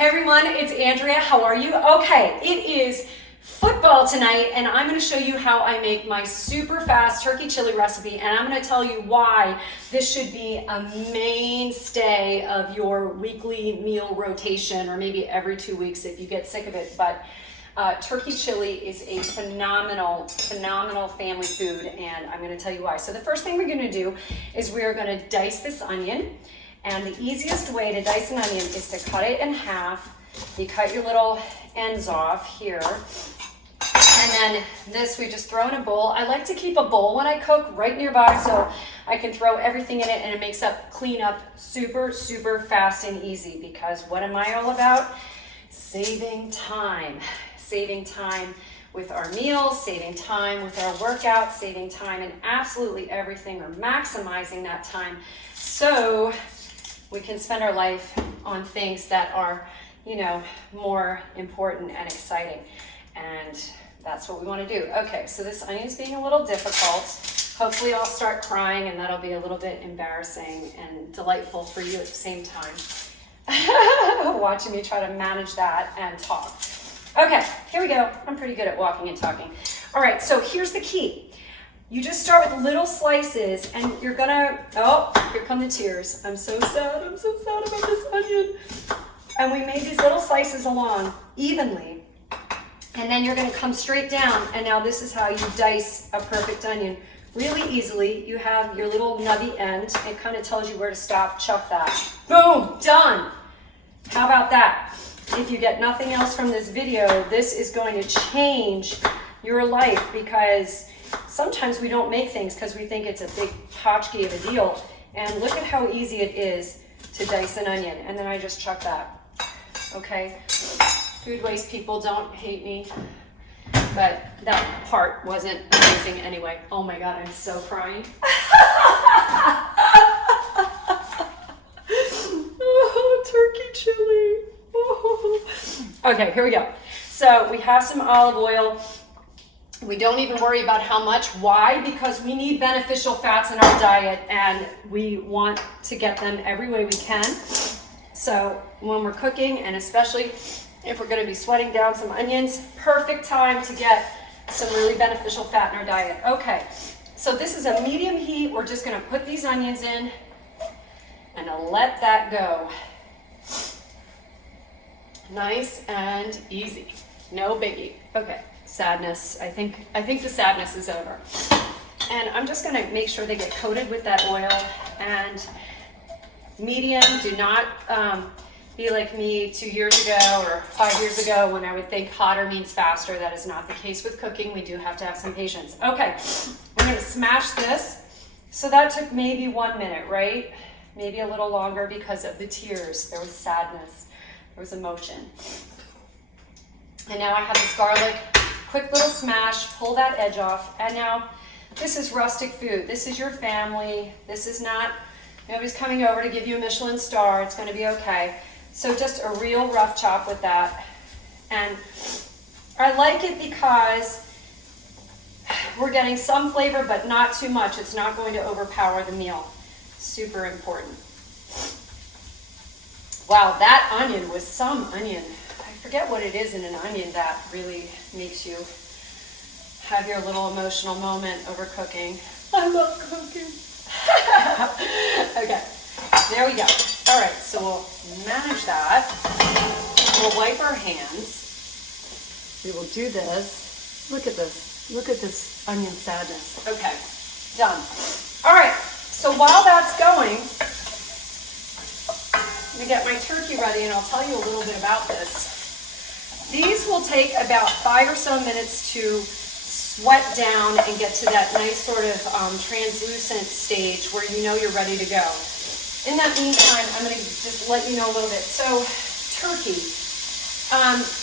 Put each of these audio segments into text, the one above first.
Hey everyone, it's Andrea. How are you? Okay, it is football tonight and I'm going to show you how I make my super fast turkey chili recipe, and I'm going to tell you why this should be a mainstay of your weekly meal rotation, or maybe every 2 weeks if you get sick of it. But turkey chili is a phenomenal family food, and I'm going to tell you why. So the first thing we're going to do is we are going to dice this onion. And the easiest way to dice an onion is to cut it in half. You cut your little ends off here. And then this we just throw in a bowl. I like to keep a bowl when I cook right nearby so I can throw everything in it, and it makes clean up super fast and easy, because what am I all about? Saving time. Saving time with our meals, saving time with our workouts, saving time in absolutely everything, or maximizing that time so we can spend our life on things that are, more important and exciting. And that's what we want to do. Okay, so this onion is being a little difficult. Hopefully I'll start crying and that'll be a little bit embarrassing and delightful for you at the same time. Watching me try to manage that and talk. Okay, here we go. I'm pretty good at walking and talking. All right, so here's the key. You just start with little slices, and you're gonna, oh, here come the tears. I'm so sad about this onion. And we made these little slices along evenly, and then you're gonna come straight down, and now this is how you dice a perfect onion. Really easily. You have your little nubby end. It kind of tells you where to stop. Chuck that. Boom, done. How about that? If you get nothing else from this video, this is going to change your life, because sometimes we don't make things because we think it's a big tchotchke of a deal. And look at how easy it is to dice an onion. And then I just chuck that. Okay? Food waste people, don't hate me. But that part wasn't amazing anyway. Oh my God, I'm so crying. Oh, turkey chili. Oh. Okay, here we go. So we have some olive oil. We don't even worry about how much. Why? Because we need beneficial fats in our diet, and we want to get them every way we can. So when we're cooking, and especially if we're going to be sweating down some onions, perfect time to get some really beneficial fat in our diet. Okay, so this is a medium heat. We're just going to put these onions in and let that go. Nice and easy. No biggie. Okay. Sadness. I think the sadness is over. And I'm just going to make sure they get coated with that oil. And medium, do not be like me 2 years ago or 5 years ago when I would think hotter means faster. That is not the case with cooking. We do have to have some patience. Okay, we're going to smash this. So that took maybe 1 minute, right? Maybe a little longer because of the tears. There was sadness. There was emotion. And now I have this garlic. Quick little smash, pull that edge off. And now this is rustic food. This is your family. This is not, nobody's coming over to give you a Michelin star. It's going to be okay. So just a real rough chop with that. And I like it because we're getting some flavor, but not too much. It's not going to overpower the meal. Super important. Wow, that onion was some onion. I forget what it is in an onion that really makes you have your little emotional moment over cooking. I love cooking. Okay, there we go. All right, so we'll manage that. We'll wipe our hands. We will do this. Look at this. Look at this onion sadness. Okay, done. All right, so while that's going, I'm gonna get my turkey ready, and I'll tell you a little bit about this. These will take about 5 or so minutes to sweat down and get to that nice sort of translucent stage where you know you're ready to go. In that meantime, I'm going to just let you know a little bit. So turkey,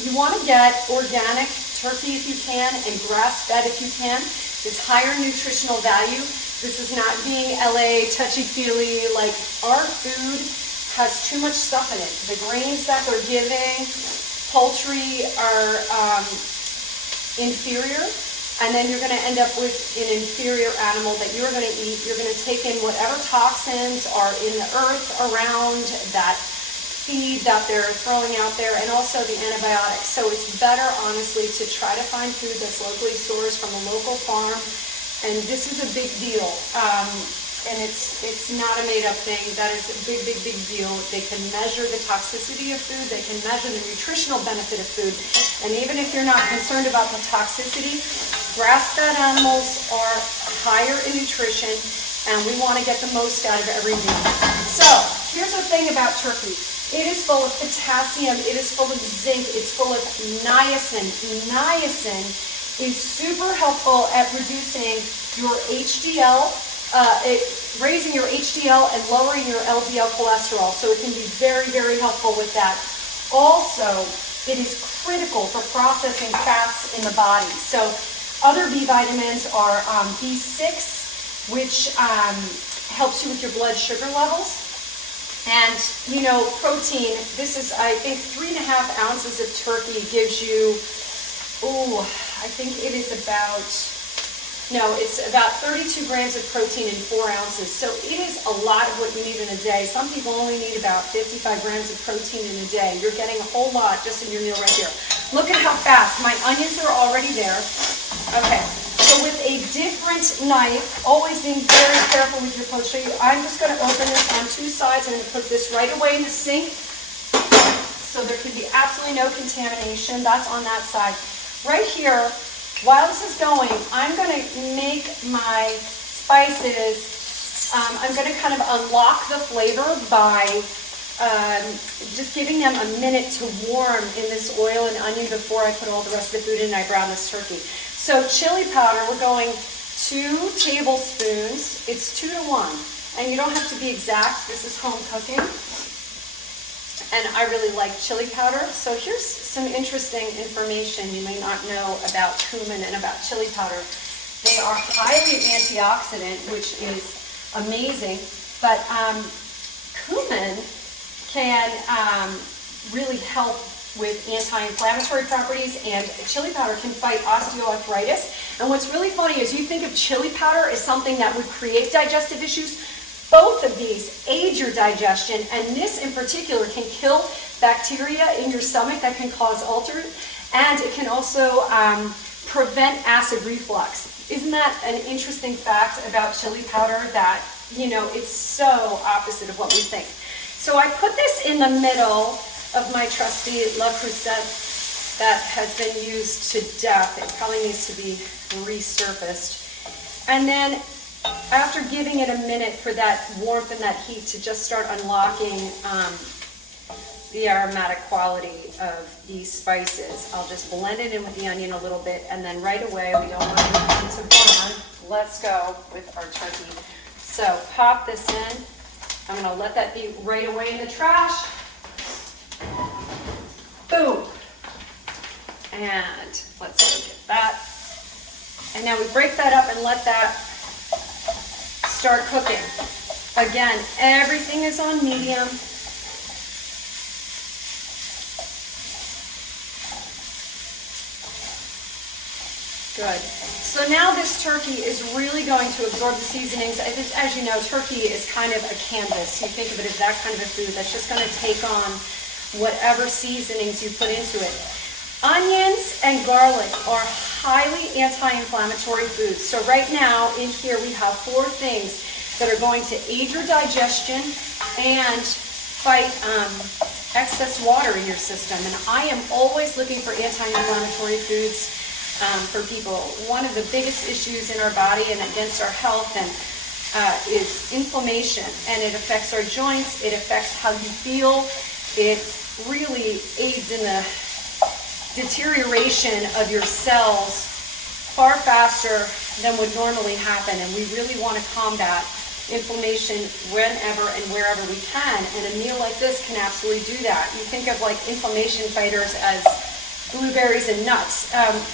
you want to get organic turkey if you can, and grass-fed if you can. It's higher nutritional value. This is not being LA touchy-feely. Like, our food has too much stuff in it. The grains that they're giving, poultry are inferior, and then you're going to end up with an inferior animal that you're going to eat. You're going to take in whatever toxins are in the earth around that feed that they're throwing out there, and also the antibiotics. So it's better, honestly, to try to find food that's locally sourced from a local farm. And this is a big deal. And it's not a made-up thing. That is a big, big, big deal. They can measure the toxicity of food. They can measure the nutritional benefit of food. And even if you're not concerned about the toxicity, grass-fed animals are higher in nutrition, and we want to get the most out of every meal. So here's the thing about turkey. It is full of potassium. It is full of zinc. It's full of niacin. Niacin is super helpful at reducing your HDL, raising your HDL and lowering your LDL cholesterol. So it can be very, very helpful with that. Also, it is critical for processing fats in the body. So other B vitamins are B6, which helps you with your blood sugar levels. And, you know, protein, this is, I think, 3.5 ounces of turkey gives you, I think it is about, it's about 32 grams of protein in 4 ounces. So it is a lot of what you need in a day. Some people only need about 55 grams of protein in a day. You're getting a whole lot just in your meal right here. Look at how fast. My onions are already there. Okay, so with a different knife, always being very careful with your poultry, I'm just going to open this on 2 sides. I'm going to put this right away in the sink so there can be absolutely no contamination. That's on that side. Right here, while this is going, I'm going to make my spices. I'm going to kind of unlock the flavor by just giving them a minute to warm in this oil and onion before I put all the rest of the food in and I brown this turkey. So chili powder, we're going 2 tablespoons. It's 2 to 1. And you don't have to be exact. This is home cooking. And I really like chili powder. So here's some interesting information you may not know about cumin and about chili powder. They are highly antioxidant, which is amazing. But cumin can really help with anti-inflammatory properties, and chili powder can fight osteoarthritis. And what's really funny is you think of chili powder as something that would create digestive issues. Both of these aid your digestion, and this in particular can kill bacteria in your stomach that can cause ulcers, and it can also prevent acid reflux. Isn't that an interesting fact about chili powder, that, you know, it's so opposite of what we think? So I put this in the middle of my trusty La Crusette that has been used to death. It probably needs to be resurfaced. And then after giving it a minute for that warmth and that heat to just start unlocking the aromatic quality of these spices, I'll just blend it in with the onion a little bit, and then right away, we don't want anything to burn. Let's go with our turkey. So pop this in. I'm going to let that be right away in the trash. Boom. And let's go get that. And now we break that up and let that start cooking. Again, everything is on medium. Good. So now this turkey is really going to absorb the seasonings. As you know, turkey is kind of a canvas. You think of it as that kind of a food that's just going to take on whatever seasonings you put into it. Onions and garlic are highly anti-inflammatory foods. So right now in here we have 4 things that are going to aid your digestion and fight excess water in your system. And I am always looking for anti-inflammatory foods for people. One of the biggest issues in our body and against our health is inflammation, and it affects our joints. It affects how you feel. It really aids in the deterioration of your cells far faster than would normally happen, and we really want to combat inflammation whenever and wherever we can, and a meal like this can absolutely do that. You think of like inflammation fighters as blueberries and nuts,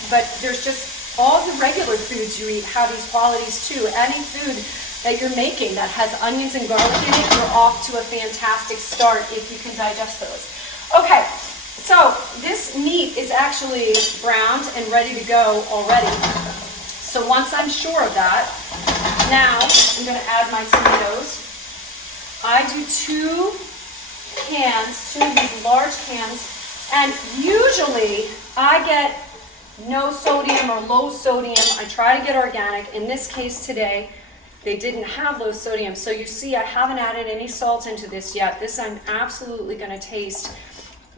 but there's just all the regular foods you eat have these qualities too. Any food that you're making that has onions and garlic in it, you're off to a fantastic start if you can digest those. Okay, so this meat is actually browned and ready to go already. So once I'm sure of that, now I'm going to add my tomatoes. I do 2 cans, 2 of these large cans, and usually I get no sodium or low sodium. I try to get organic. In this case today, they didn't have low sodium. So you see I haven't added any salt into this yet. This I'm absolutely going to taste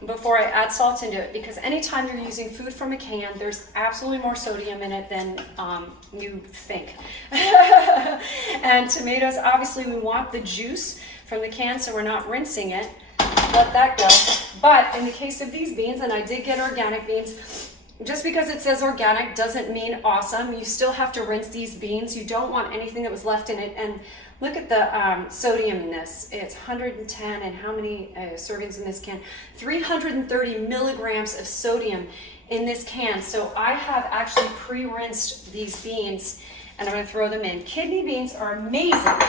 before I add salt into it, because anytime you're using food from a can, there's absolutely more sodium in it than you think. And tomatoes, obviously we want the juice from the can, so we're not rinsing it. Let that go. But in the case of these beans, and I did get organic beans, just because it says organic doesn't mean awesome. You still have to rinse these beans. You don't want anything that was left in it. And look at the sodium in this. It's 110, and how many servings in this can? 330 milligrams of sodium in this can. So I have actually pre-rinsed these beans, and I'm going to throw them in. Kidney beans are amazing.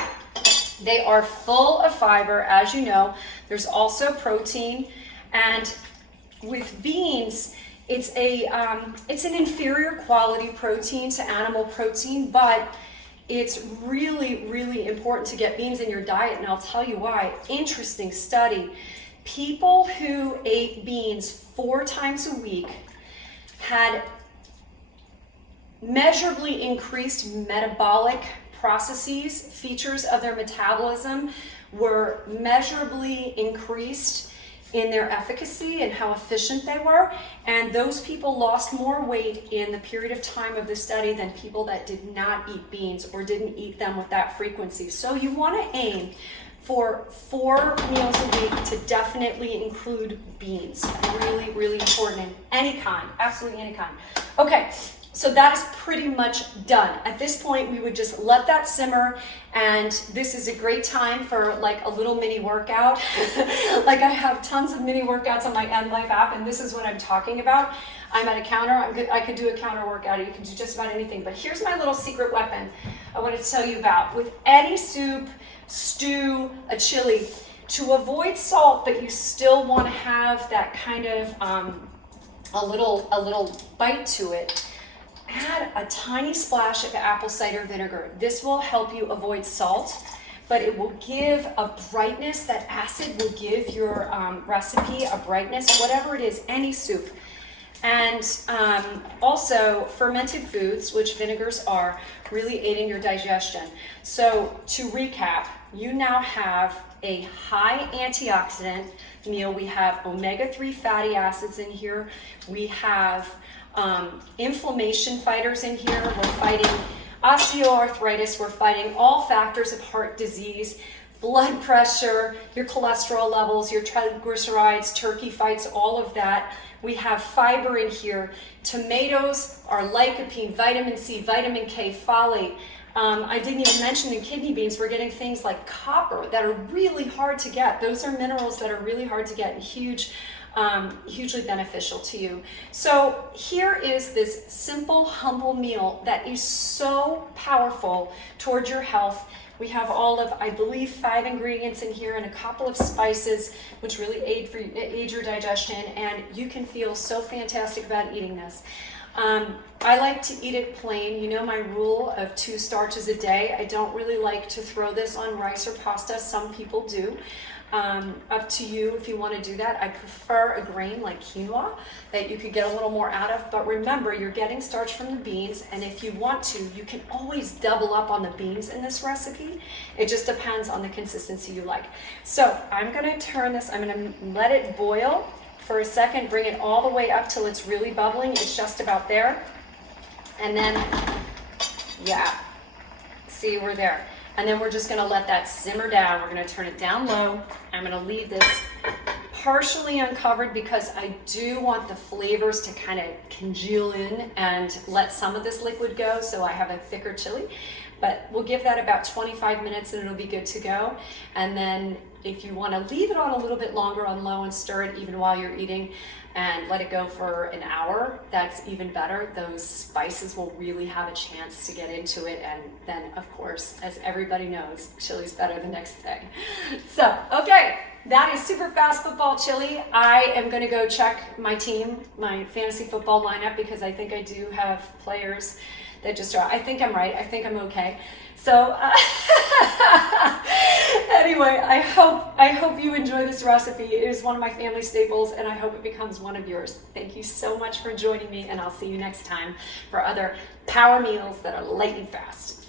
They are full of fiber, as you know. There's also protein, and with beans, it's an inferior quality protein to animal protein, but it's really, really important to get beans in your diet, and I'll tell you why. Interesting study. People who ate beans 4 times a week had measurably increased metabolic processes. Features of their metabolism were measurably increased in their efficacy and how efficient they were, and those people lost more weight in the period of time of the study than people that did not eat beans or didn't eat them with that frequency. So you want to aim for 4 meals a week to definitely include beans. Really, really important in any kind, absolutely any kind. Okay, so that is pretty much done. At this point, we would just let that simmer, and this is a great time for like a little mini workout. Like I have tons of mini workouts on my End Life app, and this is what I'm talking about. I'm at a counter. I could do a counter workout. You can do just about anything. But here's my little secret weapon I wanted to tell you about. With any soup, stew, a chili, to avoid salt, but you still want to have that kind of a little bite to it, add a tiny splash of apple cider vinegar. This will help you avoid salt, but it will give a brightness. That acid will give your recipe a brightness, whatever it is, any soup. And also fermented foods, which vinegars are, really aiding your digestion. So to recap, you now have a high antioxidant meal. We have omega-3 fatty acids in here. We have inflammation fighters in here. We're fighting osteoarthritis. We're fighting all factors of heart disease, blood pressure, your cholesterol levels, your triglycerides. Turkey fights all of that. We have fiber in here. Tomatoes are lycopene, vitamin C, vitamin K, folate. I didn't even mention in kidney beans, we're getting things like copper that are really hard to get. Those are minerals that are really hard to get and hugely beneficial to you. So here is this simple, humble meal that is so powerful towards your health. We have all of, I believe, 5 ingredients in here and a couple of spices, which really aid your digestion, and you can feel so fantastic about eating this. I like to eat it plain. You know my rule of 2 starches a day. I don't really like to throw this on rice or pasta. Some people do. Up to you if you want to do that. I prefer a grain like quinoa that you could get a little more out of, but remember, you're getting starch from the beans, and if you want to, you can always double up on the beans in this recipe. It just depends on the consistency you like. So I'm going to turn this, I'm going to let it boil for a second, bring it all the way up till it's really bubbling. It's just about there. And then, yeah, see, we're there. And then we're just gonna let that simmer down. We're gonna turn it down low. I'm gonna leave this partially uncovered because I do want the flavors to kind of congeal in and let some of this liquid go, so I have a thicker chili. But we'll give that about 25 minutes and it'll be good to go. And then if you want to leave it on a little bit longer on low and stir it even while you're eating and let it go for an hour, that's even better. Those spices will really have a chance to get into it. And then, of course, as everybody knows, chili's better the next day. So, okay, that is super fast football chili. I am going to go check my team, my fantasy football lineup, because I think I do have players that just are. I think I'm right. I think I'm okay. So anyway, I hope you enjoy this recipe. It is one of my family staples, and I hope it becomes one of yours. Thank you so much for joining me, and I'll see you next time for other power meals that are lightning fast.